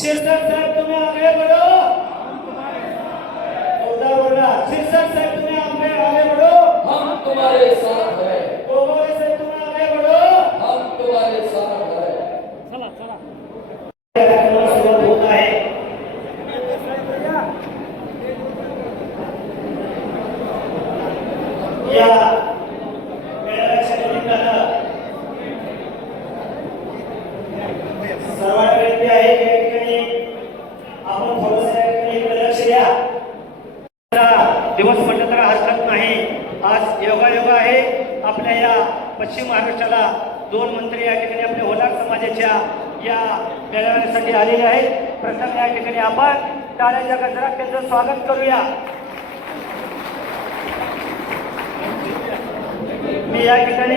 Se está आपल्या या पश्चिम महाराष्ट्राला दोन मंत्री या ठिकाणी आपल्या होलार समाजाच्या या मेळाव्यासाठी आलेले आहेत. प्रथम या ठिकाणी आपण टाळ्याच्या गजरात त्यांचं स्वागत करूया. मी या ठिकाणी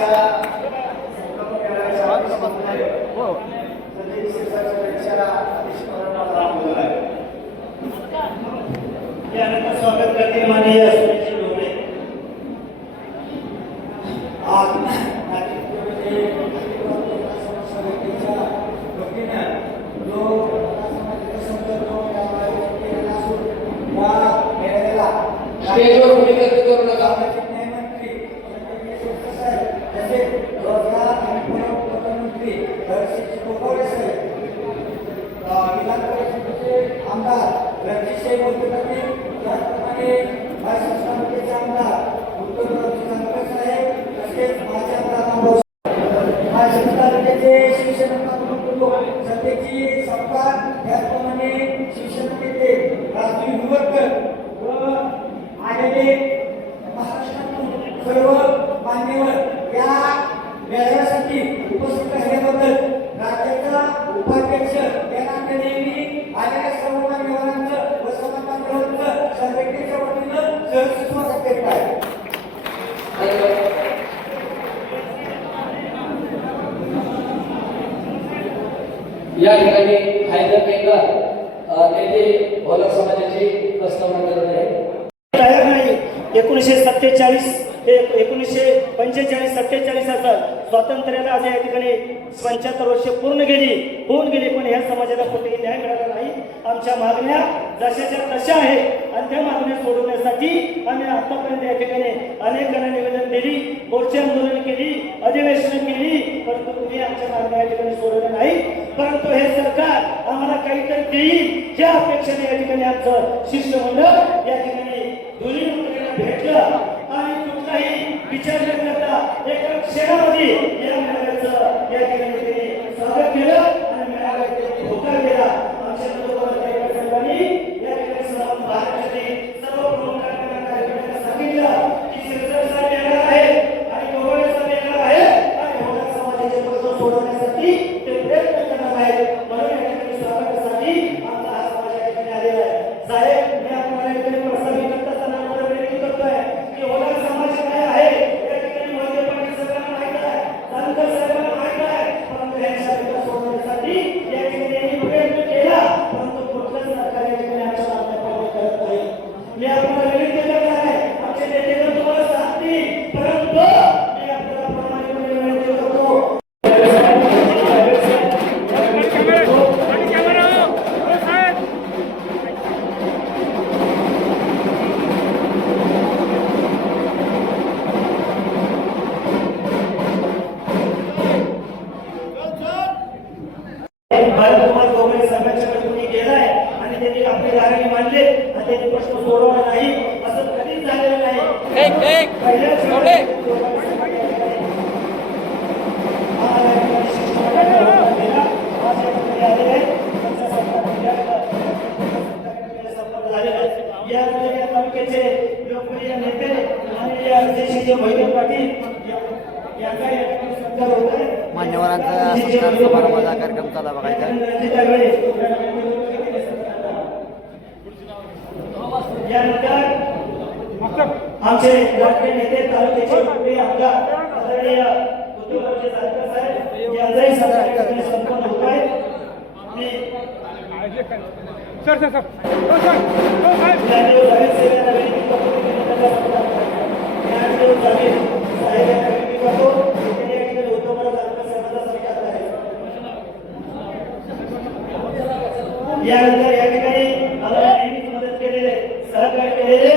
Obrigado. मेळाव्यासाठी उपस्थित असल्याबद्दल राज्याचा उपाध्यक्ष या नाट्यदेवी आलेल्या सर्व मान्यवरांचं व समाज संघटनेच्या वतीनं सहसूचना आहे. या ठिकाणी हायदर केंद्र येथे भोलक समाजाची प्रस्तावना करत आहे एकोणीसशे सत्तेचाळीस हे एकोणीसशे पंचेचाळीस सत्तेचाळीस साल स्वातंत्र्याला आज या ठिकाणी पंच्याहत्तर वर्षे पूर्ण गेली होऊन गेली पण ह्या समाजाला कुठेही न्याय मिळाला नाही. आमच्या मागण्या जशाच्या तशा आहे आणि त्या मागण्या सोडवण्यासाठी आम्ही आतापर्यंत या ठिकाणी अनेकांना निवेदन दिली मोर्चे आंदोलन केली अधिवेशन केली परंतु तुम्ही आमच्या मागण्या या ठिकाणी सोडवल्या नाही. परंतु हे सरकार आम्हाला काहीतरी देईल या अपेक्षेने या ठिकाणी आमचं शिष्टमंडळ या ठिकाणी भेटलं. Italy. बालकुमार गोखले आणि त्यांनी आपली दाराने आणि त्यांनी प्रश्न नाही असं कधीच झालेलं नाही. लोकप्रिय नेते आणि या विदेशीचे वैद्य पाटील यांचा सत्कार समारंभाचा कार्यक्रम चालला बघायचा आमचे राष्ट्रीय नेते तालुक्याचे आमदार आदरणीय यांचाही ठिकाणी संपन्न होत आहे. मी sir sir sir Dnyandev Javed साहेब यांना विनंती करतो की त्यांनी त्याचा सत्कार करावा. ज्ञानदेव जावेद साहेब यांना विनंती करतो की त्यांनी या ठिकाणी उद्धवराव जानकर साहेबांचा सत्कार करावा. यानंतर या ठिकाणी आम्हाला नेहमीच मदत केलेले सहकार्य केलेले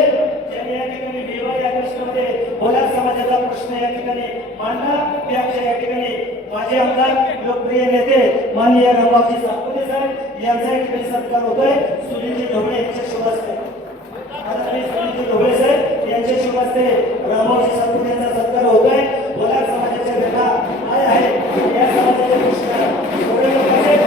ज्यांनी या ठिकाणी विवाह या प्रश्नामध्ये भोला समाजाचा प्रश्न या ठिकाणी मांडला. त्यापेक्षा या ठिकाणी माझे आमदार लोकप्रिय नेते माननीय रामबाबजी सातपुते साहेब यांचा या ठिकाणी सत्कार होतोय. सुनीलजी ढोबळे यांच्या शुभास्ते आदरणीय सुनीलजी ढोबळे साहेब यांच्या शुभास्ते रामबाबजी सातपुते यांचा सत्कार होतोय. बोला समाजाच्या व्यथा काय आहे? या समाजाच्या प्रश्न थोडे लोक असे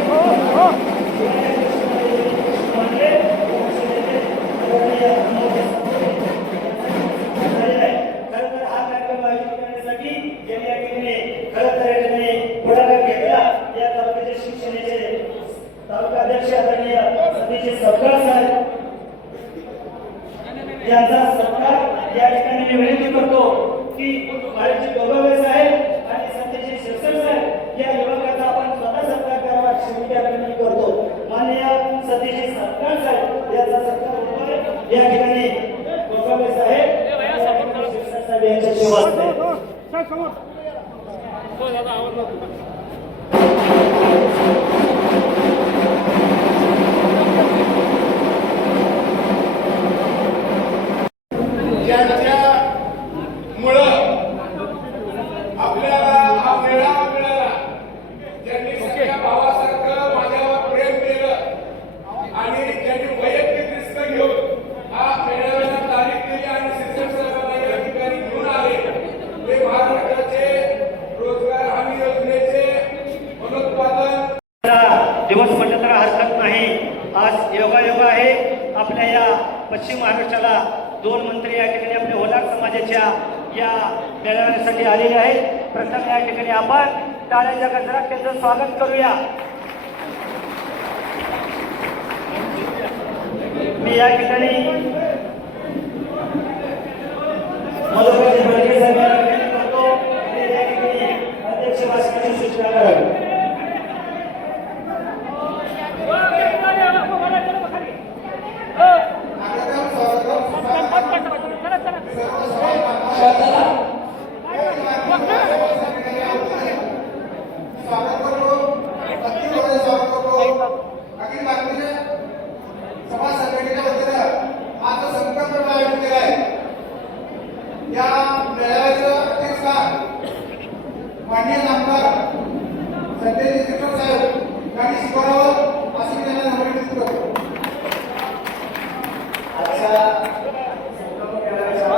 यांचा सत्कार या ठिकाणी मी विनंती करतो की भारतजी गोगावे साहेब आणि सत्यजी शिरसट साहेब या युवकाचा आपण स्वतः सत्कार करावा अशी विनंती या ठिकाणी करतो माननीय सत्यजी सत्कार साहेब यांचा सत्कार होतोय या ठिकाणी गोगावे साहेब आणि या ठिकाणी शिरसट साहेब यांच्या शिवासते सर समोर पश्चिम महाराष्ट्राला दोन मंत्री या ठिकाणी आपल्या होलार समाजाच्या या मेळाव्यासाठी आलेले आहेत. प्रथम या ठिकाणी आपण टाळ्याच्या गजरात त्यांचं स्वागत करूया. मी या ठिकाणी मनोहरजी बर्गे साहेब यांना विनंती करतो की या ठिकाणी अध्यक्ष भाषणाची सूचना करावी शांतता स्वागत करतो अगदी डोळे स्वागत करतो अगदी बातमीने समाज संघटनेच्या वतीनं हा जो संकल्प आयोजित केला आहे या मेळाव्याचं अध्यक्षस्थान माननीय नामदार संजय शिक्षक साहेब यांनी शिकवणावं असं त्यांना नम्र करतो. आजच्या संकल्प मेळाव्याच्या